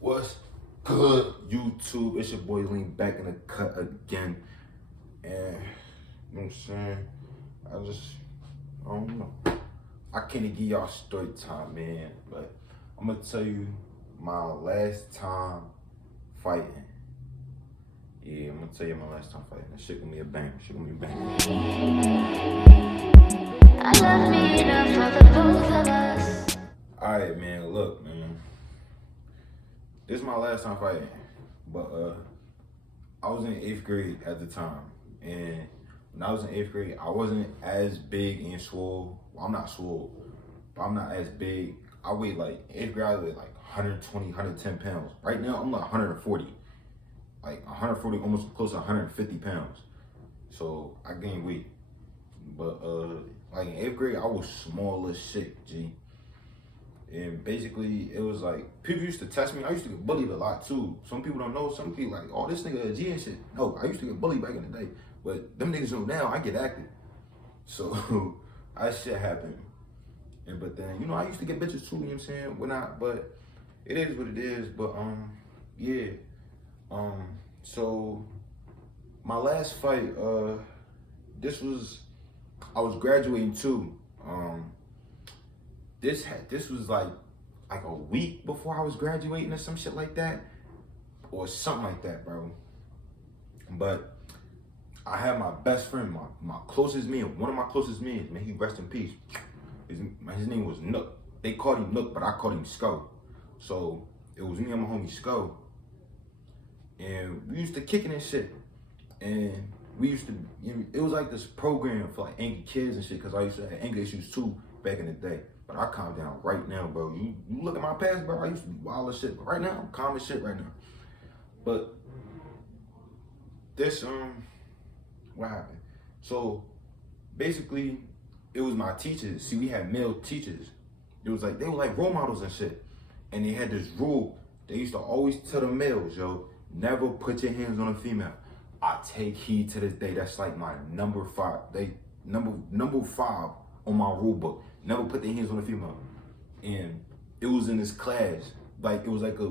What's good, YouTube? It's your boy Lean back in the cut again. And you know what I'm saying? I don't know. I can't give y'all story time, man. But I'm gonna tell you my last time fighting. Yeah, I'm gonna tell you my last time fighting. That shit gonna be a banger. Shit gonna be a banger. I love me enough for the both of us. Alright, man. Look, man. This is my last time fighting, but I was in 8th grade at the time, and when I was in 8th grade, I wasn't as big and swole. Well, I'm not swole, but I'm not as big. I weighed like, 8th grade, I weighed like 120, 110 pounds. Right now, I'm like 140. Like 140, almost close to 150 pounds. So I gained weight. But like in 8th grade, I was small as shit, G. And basically, it was like, people used to test me. I used to get bullied a lot too. Some people don't know. Some people like, oh, this nigga a G and shit. No, I used to get bullied back in the day. But them niggas know now I get active. So that shit happened. But then, you know, I used to get bitches too, you know what I'm saying? We're not, but it is what it is. But yeah. So my last fight, I was graduating too. This was like a week before I was graduating or some shit like that, or something like that, bro. But I had my best friend, my closest man, one of my closest men, man, he rest in peace. His name was Nook. They called him Nook, but I called him Skull. So it was me and my homie Skull, and we used to kick it and shit. And we used to, you know, it was like this program for like angry kids and shit, cause I used to have anger issues too back in the day. But I calm down right now, bro. You look at my past, bro, I used to be wild as shit. But right now, I'm calm as shit right now. But this, what happened? So basically, it was my teachers. See, we had male teachers. It was like, they were like role models and shit. And they had this rule. They used to always tell the males, yo, never put your hands on a female. I take heed to this day. That's like my number 5. Number 5 on my rule book. Never put their hands on a female. And it was in this class. Like it was like a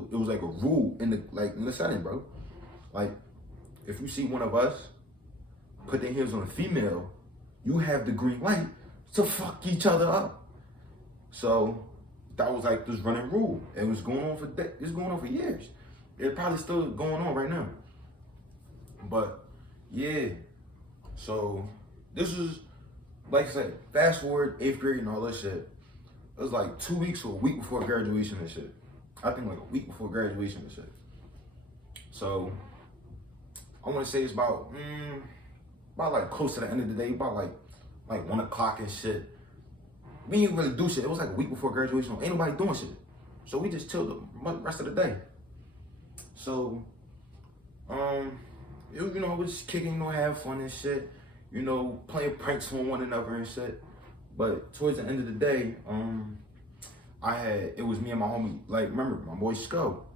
rule in the setting, bro. Like if you see one of us put their hands on a female, you have the green light to fuck each other up. So that was like this running rule. It was going on for years. It's probably still going on right now. But yeah, so this was, like I said, fast forward 8th grade and all that shit. It was like 2 weeks or a week before graduation and shit. I think like a week before graduation and shit. So I want to say it's about like close to the end of the day, about like 1 o'clock and shit. We didn't really do shit. It was like a week before graduation. Ain't nobody doing shit. So we just chilled the rest of the day. So you know, was kicking, you know, having fun and shit, you know, playing pranks on one another and shit. But towards the end of the day, it was me and my homie, like, remember, my boy Skull.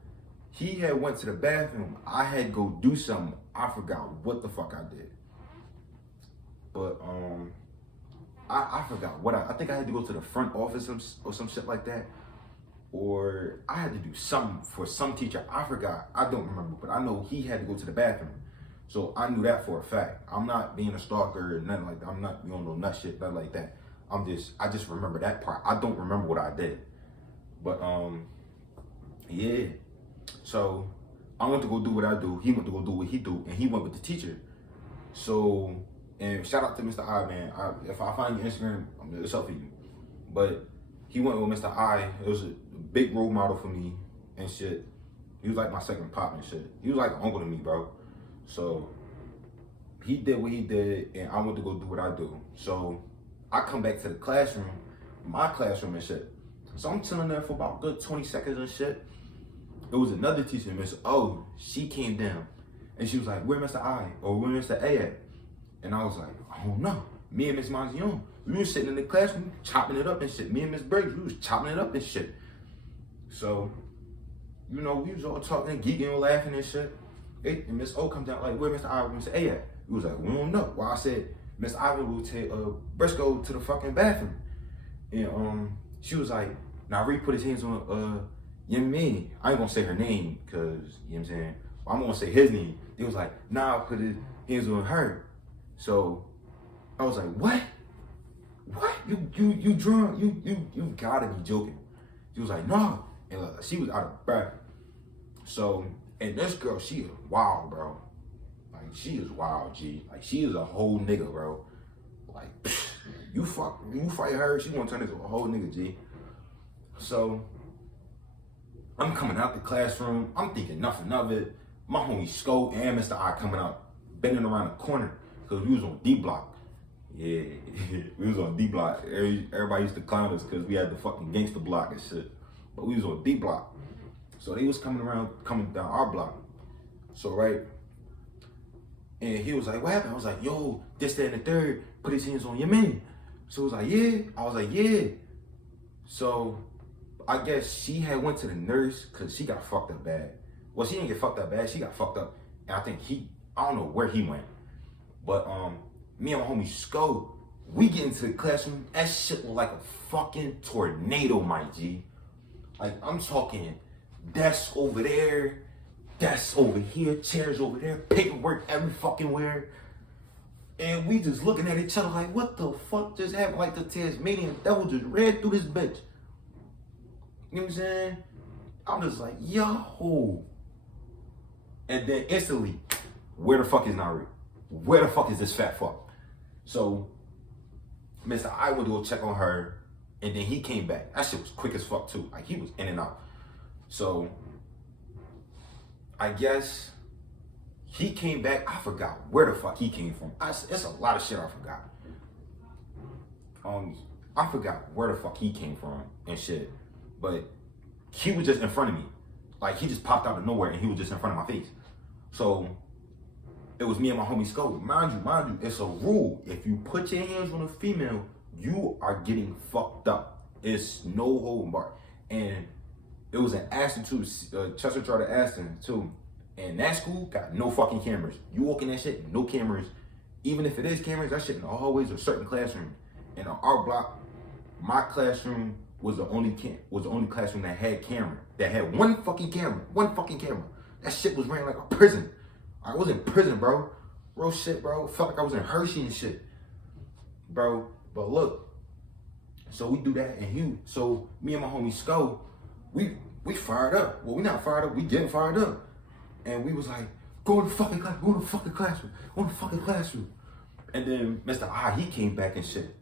He had went to the bathroom. I had to go do something. I forgot what the fuck I did. But, I forgot what I think I had to go to the front office or some shit like that. Or I had to do something for some teacher. I forgot. I don't remember, but I know he had to go to the bathroom. So I knew that for a fact. I'm not being a stalker or nothing like that. I'm not, you don't know, nut shit, nothing like that. I just remember that part. I don't remember what I did. But yeah. So I went to go do what I do. He went to go do what he do, and he went with the teacher. So, and shout out to Mr. I, man. If I find your Instagram, it's up for you. But he went with Mr. I. It was a big role model for me and shit. He was like my second pop and shit. He was like an uncle to me, bro. So he did what he did, and I went to go do what I do. So I come back to the classroom, my classroom and shit. So I'm chilling there for about good 20 seconds and shit. It was another teacher, Miss O. She came down, and she was like, "Where Mr. I or where Mr. A at?" And I was like, "I don't know." Me and Miss Manzion, we was sitting in the classroom chopping it up and shit. Me and Miss Briggs, we was chopping it up and shit. So, you know, we was all talking, geeking, and laughing and shit. And Miss O comes down like, "Where Mr. I, where Mr. A at?" We was like, "We don't know." Well, I said, "Miss Ivan will take Briscoe to the fucking bathroom." And she was like, "Now Reed put his hands on you know what I mean? I ain't gonna say her name, because, you know what I'm saying? I'm gonna say his name. They was like, nah, put his hands on her. So I was like, what? What? You drunk? You gotta be joking. She was like, no. And she was out of breath. So, and this girl, she is wild, bro. Like, she is wild, G. Like, she is a whole nigga, bro. Like, you fight her, she gonna turn into a whole nigga, G. So, I'm coming out the classroom. I'm thinking nothing of it. My homie Sco and Mr. I coming out, bending around the corner, because we was on D block. Yeah, we was on D block. Everybody used to clown us because we had the fucking gangster block and shit. But we was on D block. So they was coming down our block. So, right, and he was like, what happened? I was like, yo, this, that, and the third, put his hands on your man. So he was like, yeah. I was like, yeah. So I guess she had went to the nurse because she got fucked up bad. Well, she didn't get fucked up bad. She got fucked up. And I think I don't know where he went. But me and my homie Sco, we get into the classroom. That shit was like a fucking tornado, my G. Like, I'm talking desks over there, desks over here, chairs over there, paperwork every fucking where. And we just looking at each other like, what the fuck just happened? Like the Tasmanian devil just ran through this bitch. You know what I'm saying? I'm just like, yo. And then instantly, where the fuck is Nari? Where the fuck is this fat fuck? So, Mr. I went to go check on her, and then he came back. That shit was quick as fuck too. Like, he was in and out. So, I guess he came back. I forgot where the fuck he came from. It's a lot of shit I forgot. I forgot where the fuck he came from and shit. But he was just in front of me. Like, he just popped out of nowhere and he was just in front of my face. So, it was me and my homie Sco. Mind you, it's a rule. If you put your hands on a female, you are getting fucked up. It's no holding bar. And it was in Aston too, Chester Charter Aston too. And that school got no fucking cameras. You walk in that shit, no cameras. Even if it is cameras, that shit in the hallways or certain classrooms. And on our block, my classroom was the only classroom that had camera. That had one fucking camera. That shit was ran like a prison. I was in prison, bro. Real shit, bro. Felt like I was in Hershey and shit. Bro, but look. So we do that, and so me and my homie Sco, we fired up. Well, we not fired up, we getting fired up. And we was like, go to the fucking classroom. And then Mr. I, he came back and shit.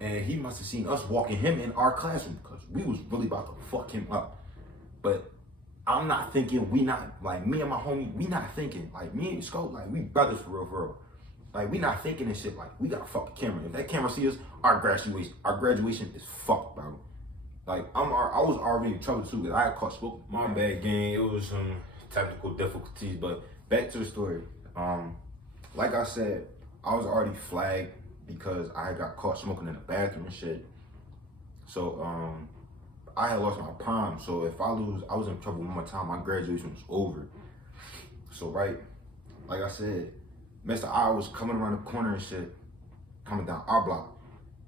And he must have seen us walking him in our classroom, because we was really about to fuck him up. But I'm not thinking, me and my homie, we not thinking. Like, me and Sco, like, we brothers for real. Like, we not thinking and shit. Like, we got a fucking camera. If that camera sees us, our graduation is fucked, bro. Like, I was already in trouble too, because I had caught smoking. My bad, gang. It was some technical difficulties, but back to the story. Like I said, I was already flagged because I had got caught smoking in the bathroom and shit. So, I had lost my prom, so if I was in trouble one more time, my graduation was over. So, right, like I said, Mr. I was coming around the corner and shit, coming down our block,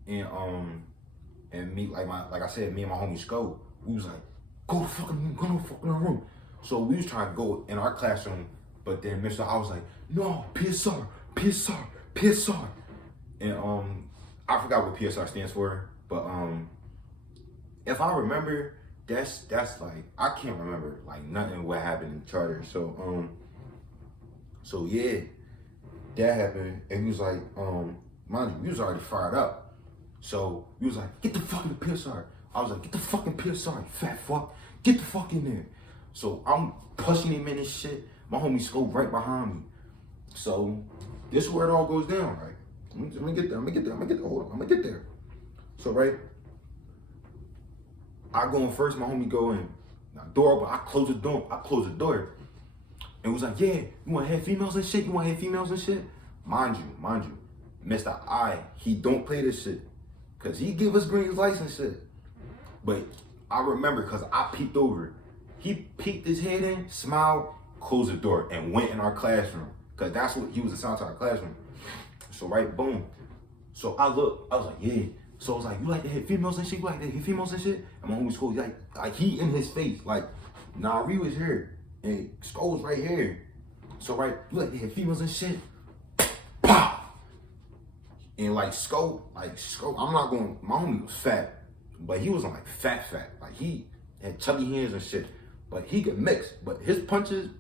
and me, like I said, me and my homie Sco, we was like, go to fucking room. So we was trying to go in our classroom, but then Mr. I was like, no, PSR. And I forgot what PSR stands for, but if I remember, that's like, I can't remember like nothing what happened in the charter. So yeah, that happened, and he was like, mind you, we was already fired up. So he was like, get the fucking PSR. I was like, get the fucking PSR, you fat fuck. Get the fuck in there. So I'm pushing him in and shit. My homie Sco right behind me. So this is where it all goes down, right? I'm gonna get there. Hold on, I'm gonna get there. So right, I go in first, my homie go in. Now, door open, I close the door. And was like, yeah, you wanna have females and shit? Mind you, Mr. I, he don't play this shit. Cause he give us green lights and shit. But I remember, cause I peeked over. He peeked his head in, smiled, closed the door, and went in our classroom. Cause that's what he was assigned to our classroom. So right, boom. So I look, I was like, yeah, So it's like, you like to hit females and shit? You like to hit females and shit? And my homie Skull, like he in his face. Like, Nari was here. And Skull's right here. So, right, you like to hit females and shit? Pow! And like Skull, I'm not going, my homie was fat. But he wasn't like fat. Like he had chubby hands and shit. But he could mix. But his punches,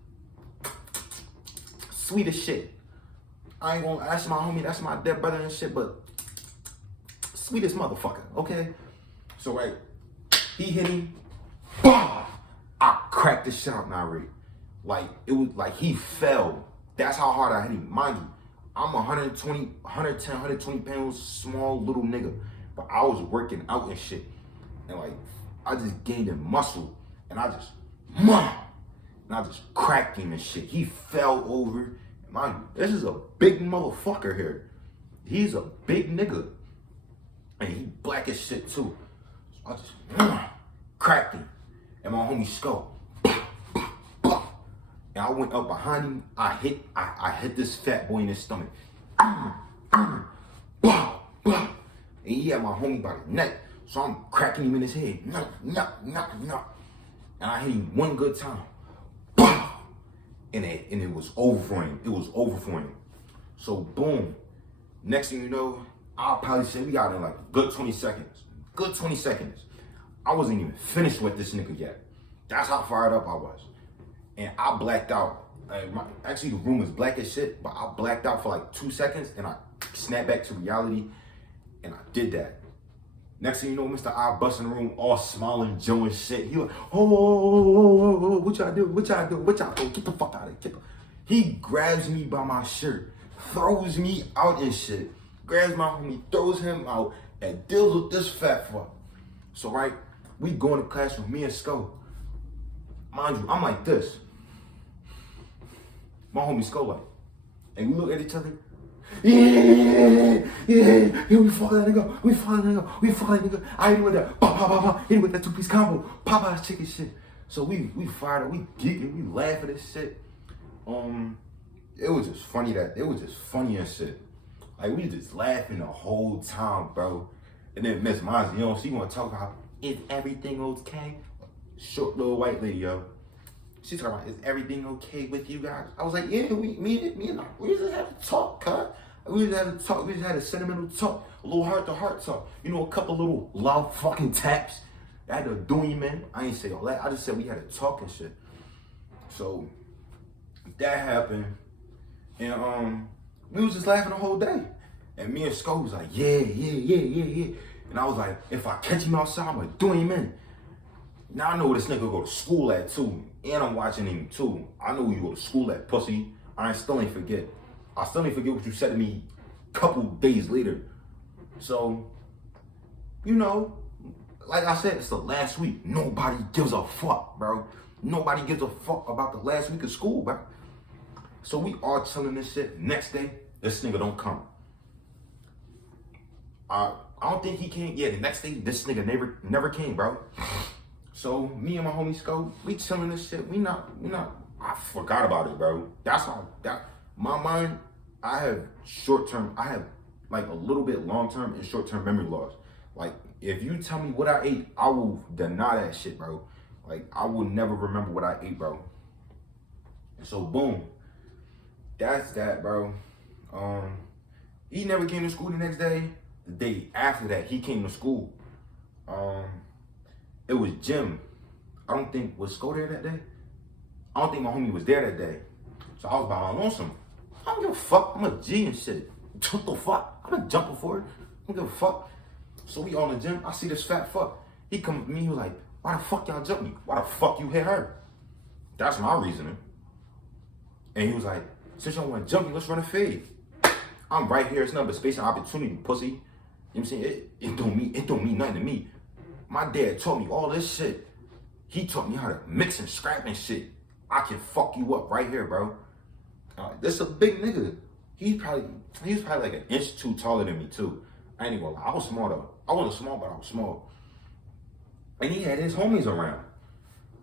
sweet as shit. I ain't gonna ask my homie, that's my dead brother and shit, but sweetest motherfucker, okay? So right, he hit him, bah! I cracked the shit out Nari. Like, it was like he fell. That's how hard I hit him. Mind you, I'm 120 pounds, small little nigga. But I was working out and shit. And like, I just gained in muscle. And I just, cracked him and shit. He fell over. Mind you, this is a big motherfucker here. He's a big nigga. And he black as shit too. So I just cracked him. And my homie Skull. And I went up behind him. I hit this fat boy in his stomach. And he had my homie by the neck. So I'm cracking him in his head. And I hit him one good time. And it was over for him. It was over for him. So boom. Next thing you know, I'll probably say we got in like a good 20 seconds. Good 20 seconds. I wasn't even finished with this nigga yet. That's how fired up I was. And I blacked out. Actually, the room was black as shit, but I blacked out for like 2 seconds and I snapped back to reality and I did that. Next thing you know, Mr. I bust in the room all smiling, Joe and shit. He like, oh, what y'all do? What y'all do? What y'all do? Get the fuck out of here. He grabs me by my shirt, throws me out and shit. Grabs my homie, throws him out, and deals with this fat fuck. So right, we go in the classroom, me and Skull. Mind you, I'm like this. My homie Skull like, and we look at each other. Yeah, we fuck that nigga. I hit him with that, hit him with that 2-piece combo, Popeye's chicken shit. So we fired up, we geeking, we laugh at this shit. It was just funny and shit. Like, we just laughing the whole time, bro. And then Miss Mozzie, you know, she wanna talk about, is everything okay? Short little white lady, yo. She's talking about, is everything okay with you guys? I was like, yeah, me and I, we just had to talk, cut. We just had to talk, we just had a sentimental talk, a little heart-to-heart talk. You know, a couple little love fucking taps. I had to do him, man. I ain't say all that. I just said we had to talk and shit. So, that happened. And, we was just laughing the whole day. And me and Skull was like, yeah. And I was like, if I catch him outside, I'm gonna do him in. Now I know where this nigga go to school at too. And I'm watching him too. I know where you go to school at, pussy. I still ain't forget. I still ain't forget what you said to me a couple days later. So, you know, like I said, it's the last week. Nobody gives a fuck, bro. Nobody gives a fuck about the last week of school, bro. So we all chilling this shit. Next day, this nigga don't come. I don't think he came. Yeah, the next day, this nigga never came, bro. So me and my homie Skull, we chilling this shit. We not. I forgot about it, bro. That's how my mind. I have like a little bit long-term and short-term memory loss. Like, if you tell me what I ate, I will deny that shit, bro. Like, I will never remember what I ate, bro. And so boom, that's that, bro. He never came to school the next day. The day after that, he came to school. It was Jim. I don't think, was Sko there that day? I don't think my homie was there that day. So I was by my lonesome. I don't give a fuck. I'm a G and shit. What the fuck? I'm not jumping for it. I don't give a fuck. So we all in the gym. I see this fat fuck. He come to me, he was like, why the fuck y'all jump me? Why the fuck you hit her? That's my reasoning. And he was like, since y'all want to jump me, let's run a fade. I'm right here. It's nothing but space and opportunity, pussy. You know what I'm saying? It don't mean nothing to me. My dad taught me all this shit. He taught me how to mix and scrap and shit. I can fuck you up right here, bro. This a big nigga. He was probably like an inch too taller than me too. I ain't even gonna lie. I was small though. I wasn't small, but I was small. And he had his homies around.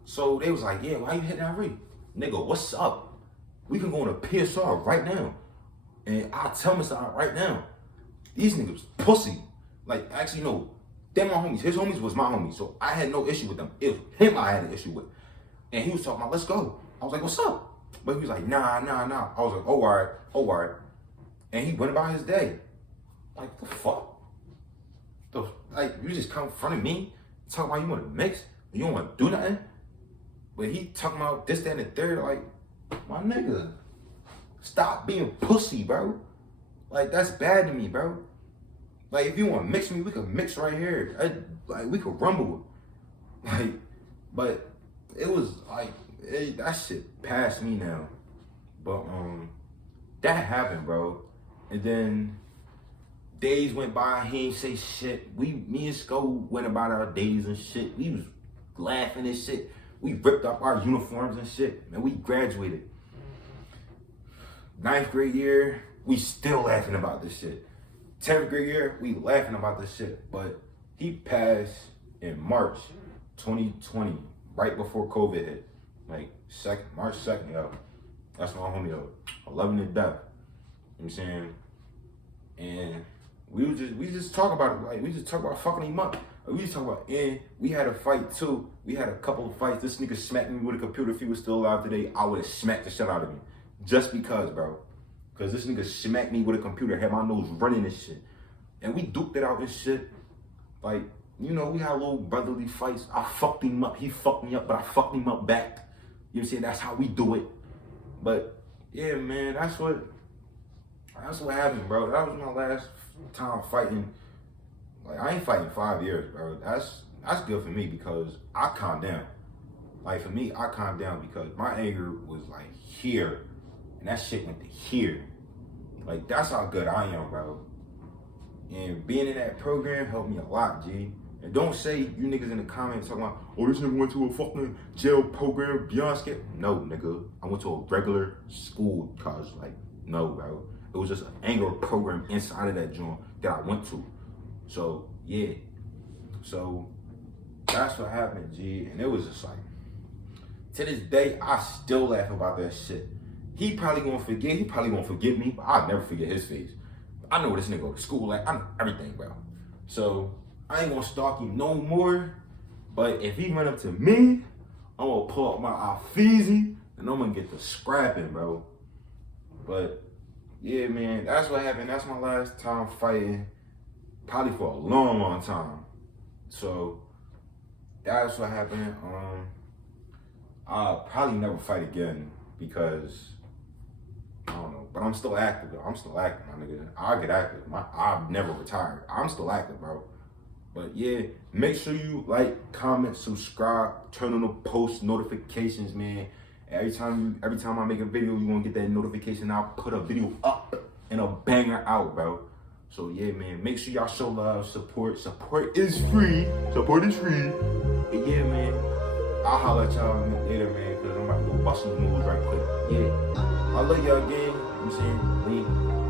So they was like, yeah, why you hitting that ring? Nigga, what's up? We can go on a PSR right now. And I'll tell Mr. right now. These niggas pussy. Like, actually, no. They're my homies. His homies was my homies. So I had no issue with them. It was him I had an issue with. And he was talking about, let's go. I was like, what's up? But he was like, nah. I was like, oh, all right. And he went about his day. Like, the fuck? Like, you just come in front of me, talking about you want to mix, you don't want to do nothing. But he talking about this, that, and the third. Like, my nigga, stop being pussy, bro. Like, that's bad to me, bro. Like, if you want to mix me, we could mix right here. Like, we could rumble. Like, but it was like, that shit passed me now. But, that happened, bro. And then days went by, he ain't say shit. Me and Sko went about our days and shit. We was laughing and shit. We ripped up our uniforms and shit. And we graduated. 9th grade year, we still laughing about this shit. 10th grade year, we laughing about this shit. But he passed in March 2020, right before COVID hit. Like, March 2nd, yo. That's my homie, yo. I love him to death. You know what I'm saying? And we just talk about it. Like, we just talk about fucking him up. We just talk about, and we had a fight too. We had a couple of fights. This nigga smacked me with a computer. If he was still alive today, I would have smacked the shit out of him. Just because, bro. Because this nigga smacked me with a computer, had my nose running and shit. And we duked it out and shit. Like, you know, we had little brotherly fights. I fucked him up. He fucked me up, but I fucked him up back. You know what I'm saying? That's how we do it. But, yeah, man, that's what happened, bro. That was my last time fighting. Like, I ain't fighting 5 years, bro. That's good for me because I calmed down. Like, for me, I calmed down because my anger was, like, here. And that shit went to here. Like, that's how good I am, bro. And being in that program helped me a lot, G. And don't say you niggas in the comments talking about, oh, this nigga went to a fucking jail program, beyond scared. No, nigga. I went to a regular school college. Like, no, bro. It was just an anger program inside of that joint that I went to. So, yeah. So, that's what happened, G. And it was just like, to this day, I still laugh about that shit. He probably gonna forget. He probably gonna forget me, but I'll never forget his face. I know where this nigga go to school. Like, I know everything, bro. So, I ain't gonna stalk him no more. But if he run up to me, I'm gonna pull up my Alfeezy and I'm gonna get the scrapping, bro. But, yeah, man, that's what happened. That's my last time fighting. Probably for a long, long time. So, that's what happened. I'll probably never fight again because, I don't know, but I'm still active, though. I'm still active, my nigga. I'll get active. I've never retired. I'm still active, bro. But yeah, make sure you like, comment, subscribe, turn on the post notifications, man. Every time I make a video, you gonna get that notification. I'll put a video up and a banger out, bro. So yeah, man, make sure y'all show love, support. Support is free. Support is free. And yeah, man, I'll holler at y'all later, man, because I'm about to go bust some moves right quick. Yeah. I love y'all again. You know what I'm saying?